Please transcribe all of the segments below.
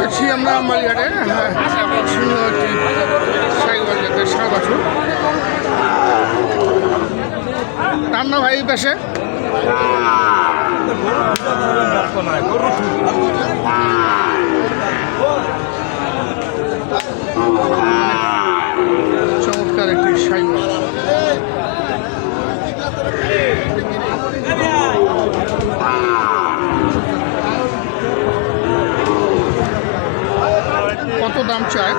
দেখছি আমরা মালিঘাটে সুন্দর একটি সাইকেল জাতের ষাঁড় বাছুর। তার না ভাই এই পাশে চমৎকার একটি সাইকেল। কত দাম চায়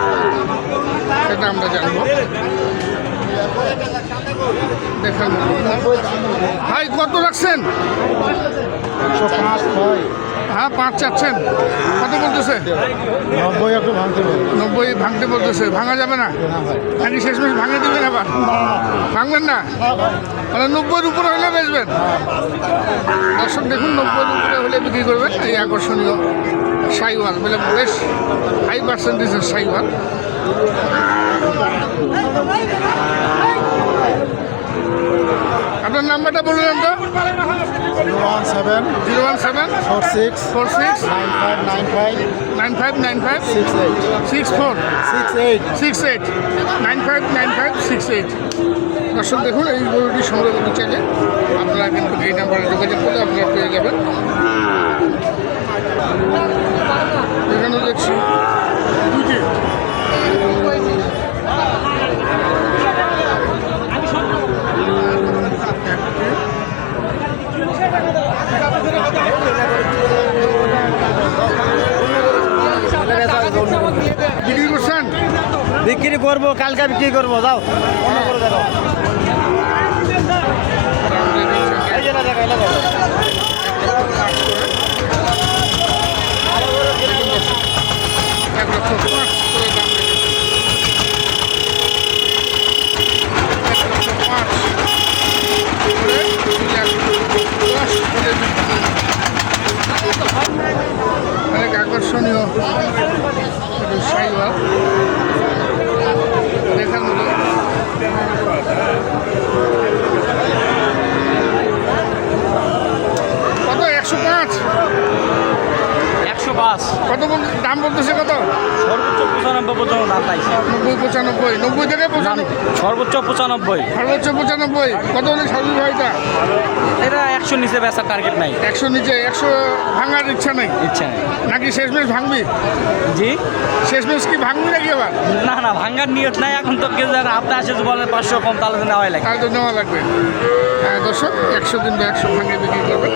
সেটা আমরা জানবো। দেখার ভাই কত রাখছেন? 105। হ্যাঁ 5 চাচ্ছেন, কত বলতেছে? 90 একটু ভাঙতে হবে। 90 ভাঙতে বলতেছে, ভাঙা যাবে না নাকি শেষমেশ ভাঙে দেবেন? আবার ভাঙবেন না মানে 90-র উপরে হলে বেচবেন? দর্শক দেখুন 90-র উপরে হলে বিক্রি করবেন এই আকর্ষণীয় সাইওয়াল, বলে বেশ হাই পার্সেন্টেজের সাইওয়াল। আপনার নাম্বারটা বললেন তো? 017 46 46 9595 9595 68 68 959568। দর্শক দেখুন এই গরুটি সংগ্রহ করতে চাইলে আপনারা কিন্তু এই নাম্বারে যোগাযোগ করলে আপনারা পেয়ে যাবেন। এখানে দেখছি দুটি বিক্রি করছেন? বিক্রি করবো, কালকে বিক্রি করবো। যাও অন্য করে দেখো। এই যে না দেখো, এটা দেখো। অনেক আকর্ষণীয় সাইওয়াল দেখার মতো। কত? 105? 105। কত দাম বলতেছে? কত? সর্বোচ্চ 95 পর্যন্ত দাম পাইছে। 90 95 90 থেকে 95 সর্বোচ্চ 95। সর্বোচ্চ 95। কত হলে সাজু ভাইটা? এটা 100 নিচে বেচার টার্গেট নাই। 100 নিচে? 100 ভাঙার ইচ্ছা নেই ইচ্ছা নেই নাকি? শেষমেশ ভাঙবি? জি, শেষমেশ কি ভাঙবি নাকি আবার? না না, ভাঙ্গার নিয়ত নাই এখন। তো কেউ যারা আপনি আসে বলে 500 কম, তাহলে নেওয়াই লাগে। তাহলে তো নেওয়া লাগবে। হ্যাঁ দর্শক, 100 দিন বা 100 ভাঙে বিক্রি করবেন।